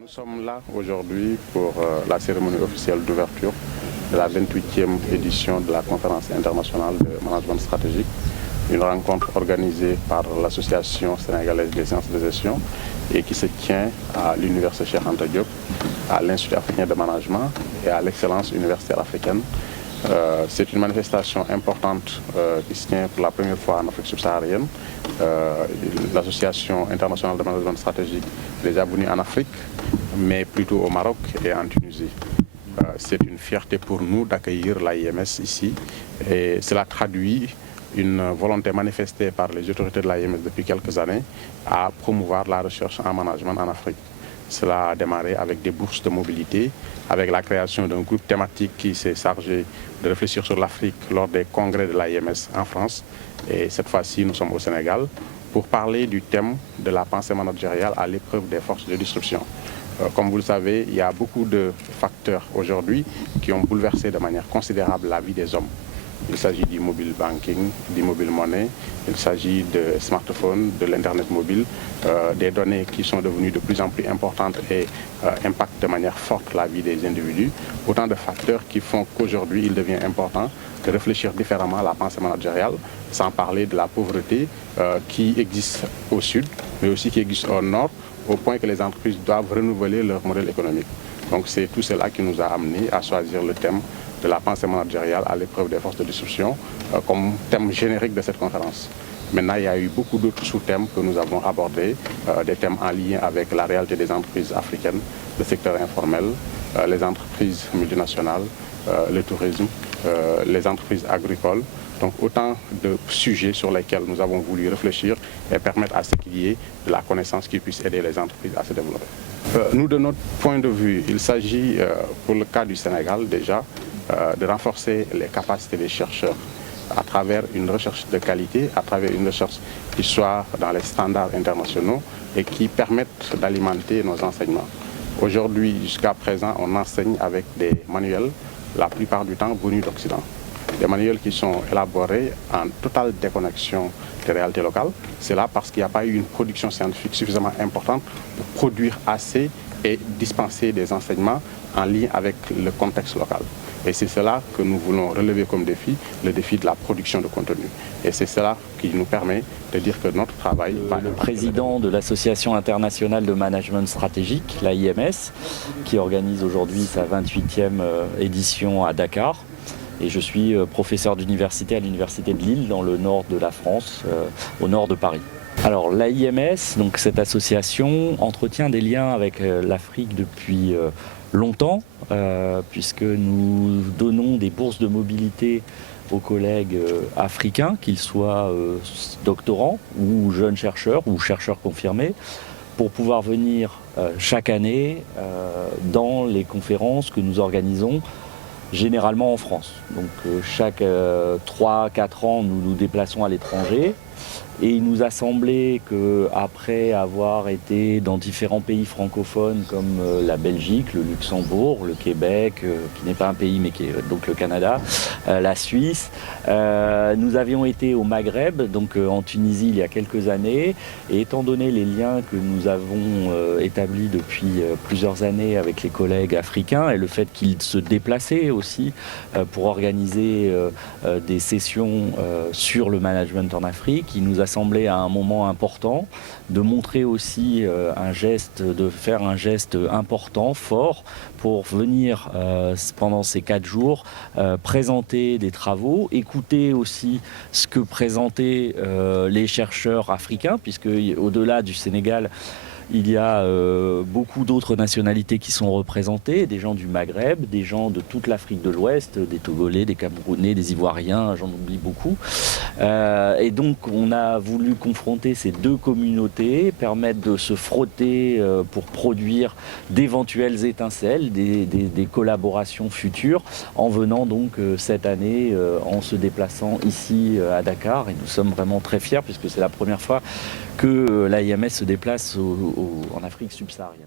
Nous sommes là aujourd'hui pour la cérémonie officielle d'ouverture de la 28e édition de la conférence internationale de management stratégique, une rencontre organisée par l'Association sénégalaise des sciences de gestion et qui se tient à l'Université Cheikh Anta Diop, à l'Institut africain de management et à l'excellence universitaire africaine. C'est une manifestation importante qui se tient pour la première fois en Afrique subsaharienne. L'Association internationale de management stratégique est déjà venue en Afrique, mais plutôt au Maroc et en Tunisie. C'est une fierté pour nous d'accueillir l'AIMS ici et cela traduit une volonté manifestée par les autorités de l'AIMS depuis quelques années à promouvoir la recherche en management en Afrique. Cela a démarré avec des bourses de mobilité, avec la création d'un groupe thématique qui s'est chargé de réfléchir sur l'Afrique lors des congrès de l'AIMS en France. Et cette fois-ci, nous sommes au Sénégal pour parler du thème de la pensée managériale à l'épreuve des forces de disruption. Comme vous le savez, il y a beaucoup de facteurs aujourd'hui qui ont bouleversé de manière considérable la vie des hommes. Il s'agit du mobile banking, du mobile money, il s'agit de smartphones, de l'internet mobile, des données qui sont devenues de plus en plus importantes et impactent de manière forte la vie des individus. Autant de facteurs qui font qu'aujourd'hui il devient important de réfléchir différemment à la pensée managériale, sans parler de la pauvreté qui existe au sud, mais aussi qui existe au nord, au point que les entreprises doivent renouveler leur modèle économique. Donc c'est tout cela qui nous a amenés à choisir le thème de la pensée managériale à l'épreuve des forces de disruption comme thème générique de cette conférence. Maintenant, il y a eu beaucoup d'autres sous-thèmes que nous avons abordés, des thèmes en lien avec la réalité des entreprises africaines, le secteur informel, les entreprises multinationales, le tourisme, les entreprises agricoles. Donc autant de sujets sur lesquels nous avons voulu réfléchir et permettre à ce qu'il y ait de la connaissance qui puisse aider les entreprises à se développer. Nous, de notre point de vue, il s'agit, pour le cas du Sénégal déjà, de renforcer les capacités des chercheurs à travers une recherche de qualité, à travers une recherche qui soit dans les standards internationaux et qui permette d'alimenter nos enseignements. Aujourd'hui, jusqu'à présent, on enseigne avec des manuels, la plupart du temps venus d'Occident. Des manuels qui sont élaborés en totale déconnexion des réalités locales. C'est là parce qu'il n'y a pas eu une production scientifique suffisamment importante pour produire assez et dispenser des enseignements en lien avec le contexte local. Et c'est cela que nous voulons relever comme défi, le défi de la production de contenu. Et c'est cela qui nous permet de dire que notre travail... Le président de l'Association internationale de management stratégique, l'AIMS, qui organise aujourd'hui sa 28e édition à Dakar. Et je suis professeur d'université à l'université de Lille, dans le nord de la France, au nord de Paris. Alors l'AIMS, donc cette association, entretient des liens avec l'Afrique depuis longtemps, puisque nous donnons des bourses de mobilité aux collègues africains, qu'ils soient doctorants ou jeunes chercheurs ou chercheurs confirmés, pour pouvoir venir chaque année dans les conférences que nous organisons généralement en France. Donc chaque 3-4 ans, nous nous déplaçons à l'étranger. Et il nous a semblé qu'après avoir été dans différents pays francophones comme la Belgique, le Luxembourg, le Québec, qui n'est pas un pays mais qui est donc le Canada, la Suisse, nous avions été au Maghreb, donc en Tunisie il y a quelques années, et étant donné les liens que nous avons établis depuis plusieurs années avec les collègues africains et le fait qu'ils se déplaçaient aussi pour organiser des sessions sur le management en Afrique, il nous a semblé à un moment important de montrer aussi de faire un geste important, fort, pour venir pendant ces 4 jours présenter des travaux, écouter aussi ce que présentaient les chercheurs africains, puisque au-delà du Sénégal, il y a beaucoup d'autres nationalités qui sont représentées, des gens du Maghreb, des gens de toute l'Afrique de l'Ouest, des Togolais, des Camerounais, des Ivoiriens, j'en oublie beaucoup. Et donc on a voulu confronter ces deux communautés, permettre de se frotter pour produire d'éventuelles étincelles, des collaborations futures, en venant donc cette année, en se déplaçant ici à Dakar. Et nous sommes vraiment très fiers puisque c'est la première fois que l'AIMS se déplace en Afrique subsaharienne.